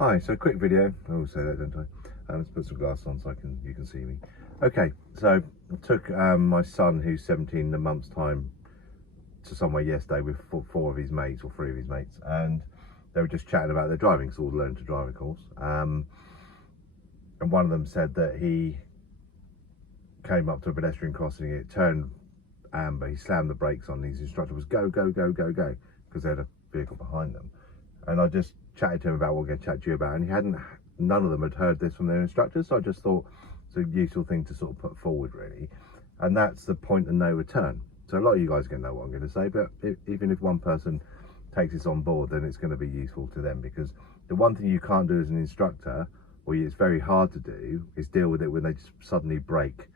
Hi, so quick video. I always say that, don't I? Let's put some glasses on so you can see me. Okay, so I took my son, who's 17, in a month's time, to somewhere yesterday with four of his mates, or three of his mates, and they were just chatting about their driving, so all learned to drive, of course. And one of them said that he came up to a pedestrian crossing, it turned amber, he slammed the brakes on, his instructor was go, go, go, go, go, because they had a vehicle behind them. And I just chatted to him about what we're going to chat to you about, and none of them had heard this from their instructors, so I just thought it's a useful thing to sort of put forward, really. And that's the point of no return. So a lot of you guys are going to know what I'm going to say, but even if one person takes this on board, then it's going to be useful to them, because the one thing you can't do as an instructor, or it's very hard to do, is deal with it when they just suddenly brake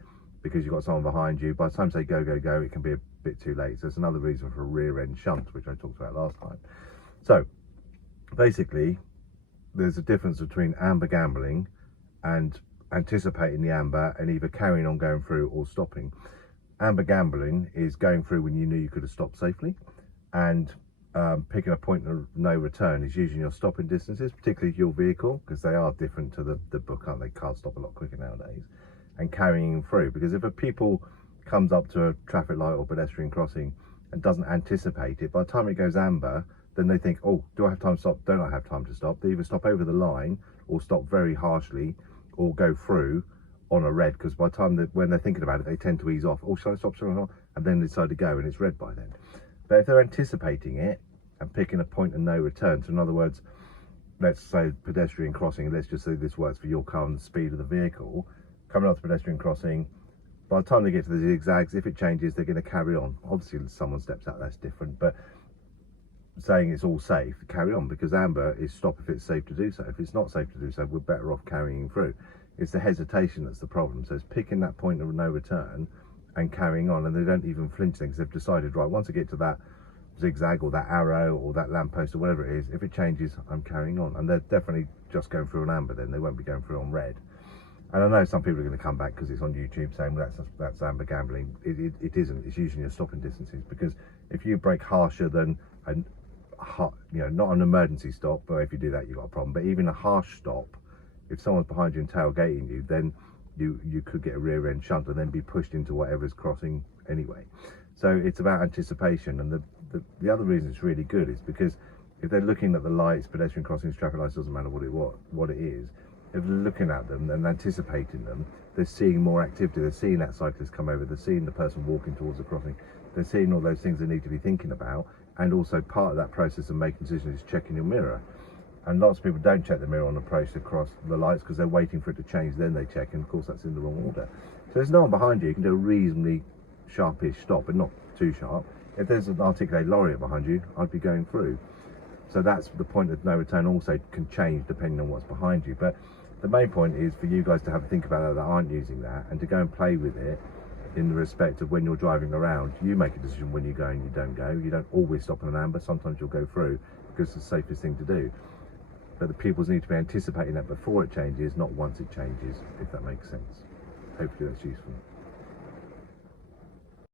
because you've got someone behind you. By the time they go, go, go, it can be a bit too late. So it's another reason for a rear end shunt, which I talked about last time. So basically, there's a difference between amber gambling and anticipating the amber and either carrying on going through or stopping. Amber gambling is going through when you knew you could have stopped safely, and picking a point of no return is using your stopping distances, particularly your vehicle, because they are different to the book, aren't they? Cars stop a lot quicker nowadays, and carrying through. Because if a pupil comes up to a traffic light or pedestrian crossing and doesn't anticipate it, by the time it goes amber, then they think, oh, do I have time to stop? Don't I have time to stop? They either stop over the line or stop very harshly or go through on a red, because by the time when they're thinking about it, they tend to ease off. Oh, shall I stop? Shall I not? And then decide to go, and it's red by then. But if they're anticipating it and picking a point of no return, so in other words, let's say pedestrian crossing, let's just say this works for your car and the speed of the vehicle, coming up to pedestrian crossing, by the time they get to the zigzags, if it changes, they're going to carry on. Obviously, if someone steps out, that's different, but saying it's all safe, carry on, because amber is stop if it's safe to do so. If it's not safe to do so, we're better off carrying through. It's the hesitation that's the problem. So it's picking that point of no return and carrying on, and they don't even flinch things. They've decided, right, once I get to that zigzag or that arrow or that lamppost or whatever it is, if it changes, I'm carrying on. And they're definitely just going through an amber, then they won't be going through on red. And I know some people are going to come back because it's on YouTube saying, well, that's amber gambling. It isn't. It's using your stopping distances, because if you brake harsher than not an emergency stop, but if you do that, you've got a problem. But even a harsh stop, if someone's behind you and tailgating you, then you could get a rear end shunt and then be pushed into whatever's crossing anyway. So it's about anticipation. And the other reason it's really good is because if they're looking at the lights, pedestrian crossings, traffic lights, doesn't matter what it is, if they're looking at them and anticipating them, they're seeing more activity. They're seeing that cyclist come over, they're seeing the person walking towards the crossing, they're seeing all those things they need to be thinking about. And also part of that process of making decisions is checking your mirror. And lots of people don't check the mirror on approach to cross the lights because they're waiting for it to change, then they check, and of course that's in the wrong order. So there's no one behind you, you can do a reasonably sharpish stop, but not too sharp. If there's an articulated lorry behind you, I'd be going through. So that's the point of no return, also can change depending on what's behind you. But the main point is for you guys to have a think about that aren't using that, and to go and play with it in the respect of when you're driving around. You make a decision when you go and you don't go. You don't always stop on an amber. Sometimes you'll go through because it's the safest thing to do. But the pupils need to be anticipating that before it changes, not once it changes, if that makes sense. Hopefully that's useful.